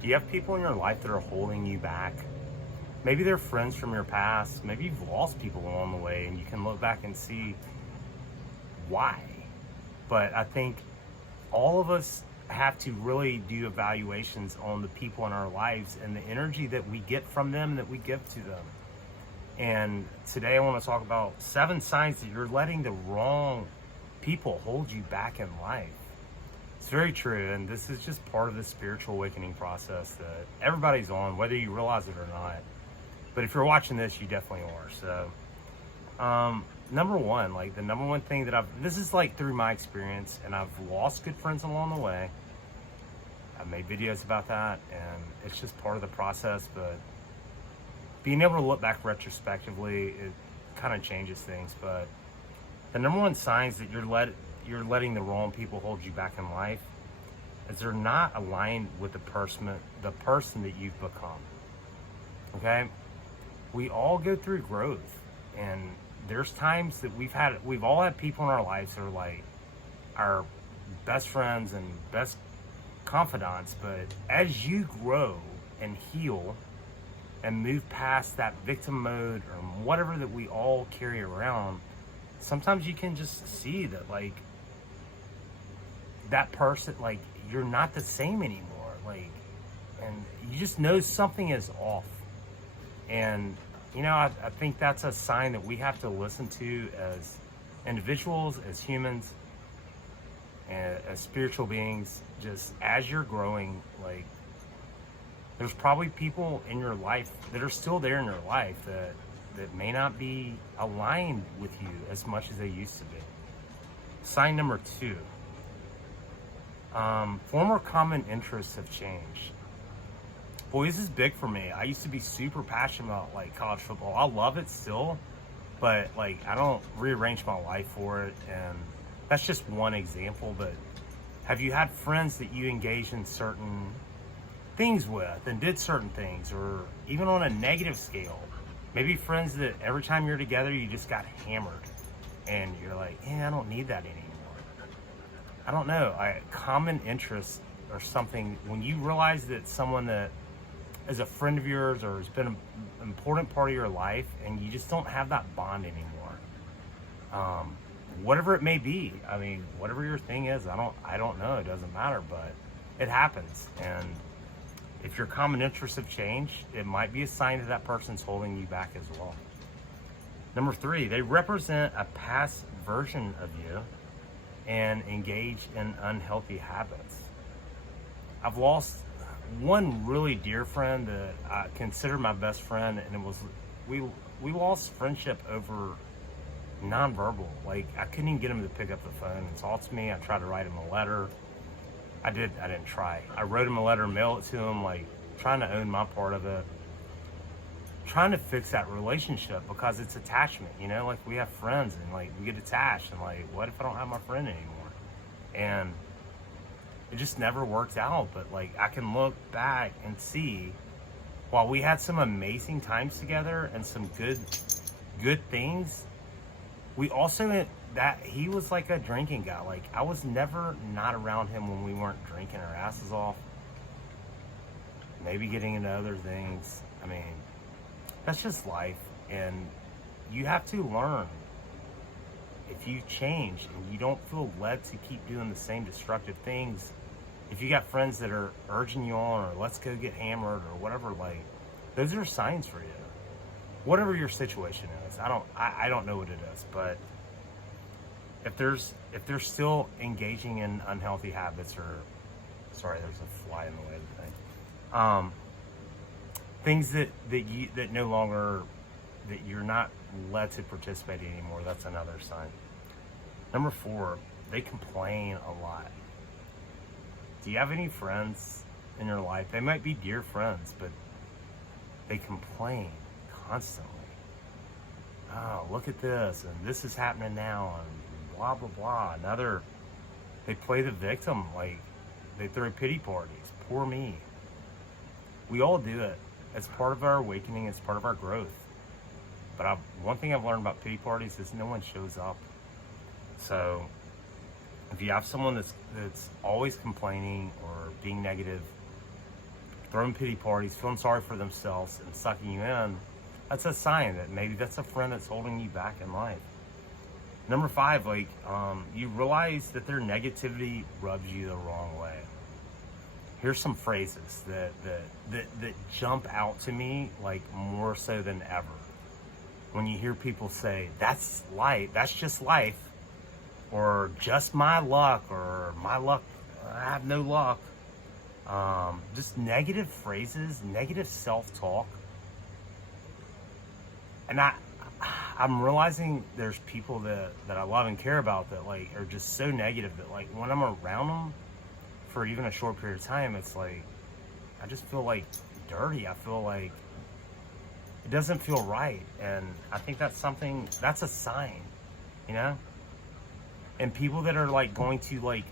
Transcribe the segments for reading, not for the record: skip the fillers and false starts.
Do you have people in your life that are holding you back? Maybe they're friends from your past. Maybe you've lost people along the way and you can look back and see why. But I think all of us have to really do evaluations on the people in our lives and the energy that we get from them, that we give to them. And today I want to talk about 7 signs that you're letting the wrong people hold you back in life. It's very true, and this is just part of the spiritual awakening process that everybody's on, whether you realize it or not. But if you're watching this, you definitely are. So, number one, like the number one thing that this is like through my experience, and I've lost good friends along the way. I've made videos about that, and it's just part of the process. But being able to look back retrospectively, it kind of changes things. But the number one signs that you're letting the wrong people hold you back in life is they're not aligned with the person that you've become. Okay, we all go through growth, and there's times that we've all had people in our lives that are like our best friends and best confidants. But as you grow and heal and move past that victim mode or whatever that we all carry around, sometimes you can just see that like that person, like you're not the same anymore, like, and you just know something is off. And you know, I think that's a sign that we have to listen to as individuals, as humans, and as spiritual beings. Just as you're growing, like there's probably people in your life that are still there in your life that may not be aligned with you as much as they used to be. Sign number 2. Former common interests have changed. Boy, this is big for me. I used to be super passionate about like college football. I love it still, but like I don't rearrange my life for it. And that's just one example. But have you had friends that you engaged in certain things with and did certain things, or even on a negative scale? Maybe friends that every time you're together, you just got hammered and you're like, I don't need that anymore. I don't know. Common interests or something, when you realize that someone that is a friend of yours or has been an important part of your life and you just don't have that bond anymore. Whatever it may be. I mean, whatever your thing is, I don't know. It doesn't matter, but it happens. And if your common interests have changed, it might be a sign that person's holding you back as well. Number 3, they represent a past version of you and engage in unhealthy habits. I've lost one really dear friend that I consider my best friend, and we lost friendship over nonverbal. Like I couldn't even get him to pick up the phone and talk to me. I tried to write him a letter. I didn't try. I wrote him a letter, mailed it to him, like trying to own my part of it. Trying to fix that relationship because it's attachment, you know, like we have friends and like we get attached and like, what if I don't have my friend anymore? And it just never worked out. But like I can look back and see, while we had some amazing times together and some good things, we also, that he was like a drinking guy. Like I was never not around him when we weren't drinking our asses off, maybe getting into other things. I mean, that's just life, and you have to learn. If you change and you don't feel led to keep doing the same destructive things, if you got friends that are urging you on, or let's go get hammered or whatever, like those are signs for you. Whatever your situation is, I don't know what it is, but if they're still engaging in unhealthy habits, or sorry, there's a fly in the way of the thing. Things that no longer, that you're not led to participate anymore, that's another sign. Number 4, they complain a lot. Do you have any friends in your life? They might be dear friends, but they complain constantly. Oh, look at this, and this is happening now, and blah, blah, blah. They play the victim, like they throw pity parties. Poor me. We all do it. It's part of our awakening. It's part of our growth. But one thing I've learned about pity parties is no one shows up. So if you have someone that's always complaining or being negative, throwing pity parties, feeling sorry for themselves, and sucking you in, that's a sign that maybe that's a friend that's holding you back in life. Number 5, like, you realize that their negativity rubs you the wrong way. Here's some phrases that jump out to me, like, more so than ever. When you hear people say, that's life, that's just life, or just my luck, or my luck, I have no luck. Just negative phrases, negative self-talk. And I'm realizing there's people that I love and care about that, like, are just so negative that, like, when I'm around them for even a short period of time, it's like, I just feel like dirty. I feel like it doesn't feel right. And I think that's a sign, you know? And people that are, like, going to, like,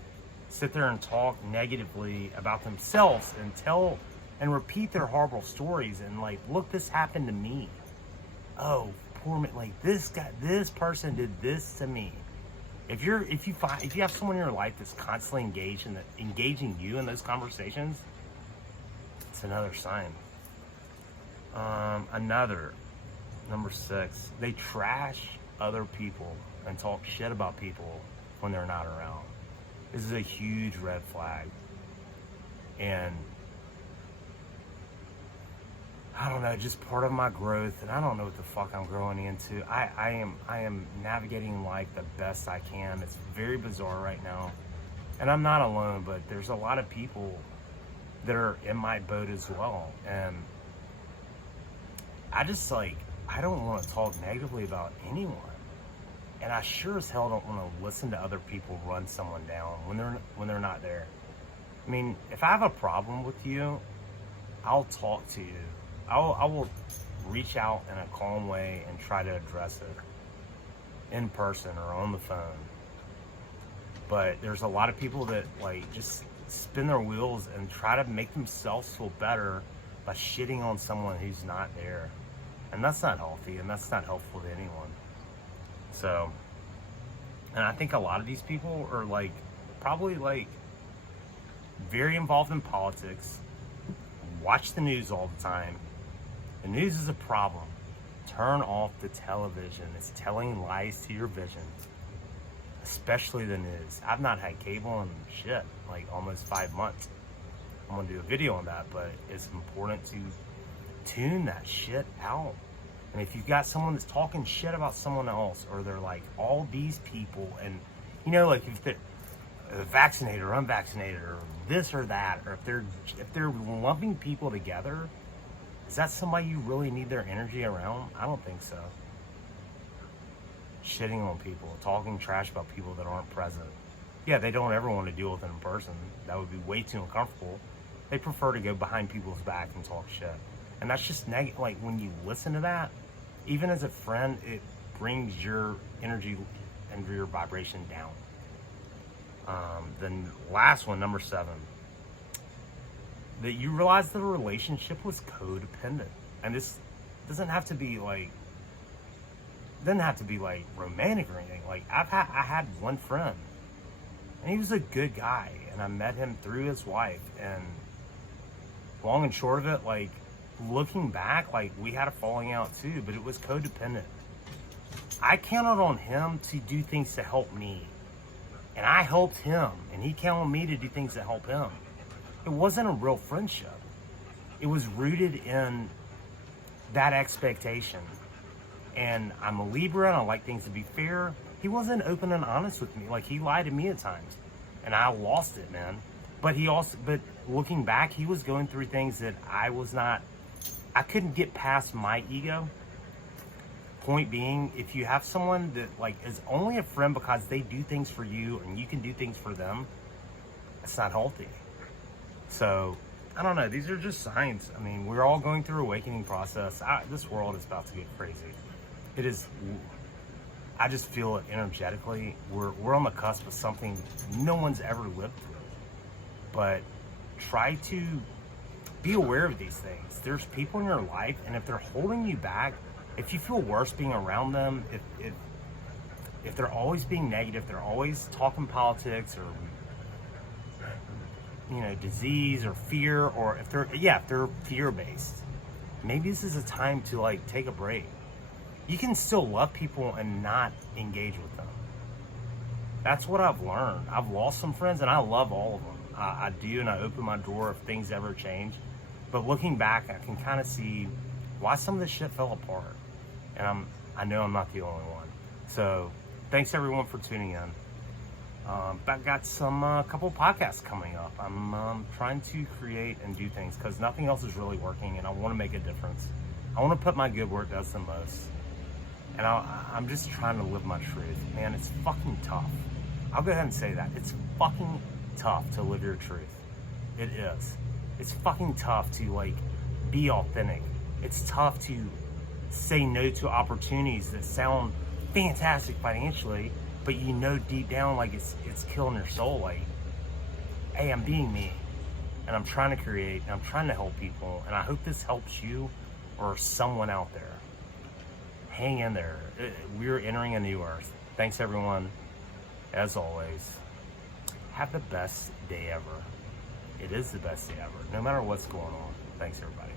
sit there and talk negatively about themselves and tell and repeat their horrible stories and, like, look, this happened to me. Oh, poor me, like, this person did this to me. If you have someone in your life that's constantly engaging you in those conversations, it's another sign. Number 6, they trash other people and talk shit about people when they're not around. This is a huge red flag. And I don't know, just part of my growth, and I don't know what the fuck I'm growing into. I am navigating life the best I can. It's very bizarre right now. And I'm not alone, but there's a lot of people that are in my boat as well. And I just, like, I don't want to talk negatively about anyone. And I sure as hell don't want to listen to other people run someone down when they're not there. I mean, if I have a problem with you, I'll talk to you. I will reach out in a calm way and try to address it in person or on the phone. But there's a lot of people that, like, just spin their wheels and try to make themselves feel better by shitting on someone who's not there. And that's not healthy, and that's not helpful to anyone. So, and I think a lot of these people are, like, probably, like, very involved in politics, watch the news all the time. The news is a problem. Turn off the television. It's telling lies to your vision, especially the news. I've not had cable in shit, like, almost 5 months. I'm gonna do a video on that, but it's important to tune that shit out. And if you've got someone that's talking shit about someone else, or they're like, all these people, and, you know, like, if they're vaccinated or unvaccinated or this or that, or if they're lumping people together, is that somebody you really need their energy around? I don't think so. Shitting on people, talking trash about people that aren't present. Yeah, they don't ever want to deal with it in person. That would be way too uncomfortable. They prefer to go behind people's back and talk shit. And that's just negative. Like, when you listen to that, even as a friend, it brings your energy and your vibration down. The last one, number 7, that you realize that a relationship was codependent. And this doesn't have to be like romantic or anything. Like, I had one friend, and he was a good guy, and I met him through his wife. And long and short of it, like, looking back, like, we had a falling out too, but it was codependent. I counted on him to do things to help me, and I helped him, and he counted on me to do things to help him. It wasn't a real friendship. It was rooted in that expectation. And I'm a Libra, and I like things to be fair. He wasn't open and honest with me. Like, he lied to me at times, and I lost it, man. But looking back, he was going through things that I couldn't get past my ego. Point being, if you have someone that, like, is only a friend because they do things for you and you can do things for them, it's not healthy. So, I don't know. These are just signs. I mean, we're all going through an awakening process. This world is about to get crazy. It is. I just feel it energetically. We're on the cusp of something no one's ever lived through. But try to be aware of these things. There's people in your life, and if they're holding you back, if you feel worse being around them, if they're always being negative, they're always talking politics or disease or fear, or if they're fear-based, maybe this is a time to like take a break. You can still love people and not engage with them. That's what I've learned. I've lost some friends and I love all of them. I do, and I open my door if things ever change. But looking back, I can kind of see why some of this shit fell apart. And I know I'm not the only one. So thanks everyone for tuning in. I've got some couple podcasts coming up. I'm trying to create and do things because nothing else is really working, and I want to make a difference. I want to put my good where it does the most. And I'm just trying to live my truth. Man, it's fucking tough. I'll go ahead and say that. It's fucking tough to live your truth. It is. It's fucking tough to like be authentic. It's tough to say no to opportunities that sound fantastic financially, but deep down like it's killing your soul. Like, hey, I'm being me, and I'm trying to create, and I'm trying to help people, and I hope this helps you or someone out there. Hang in there. We're entering a new earth. Thanks everyone. As always, have the best day ever. It is the best day ever, no matter what's going on. Thanks everybody.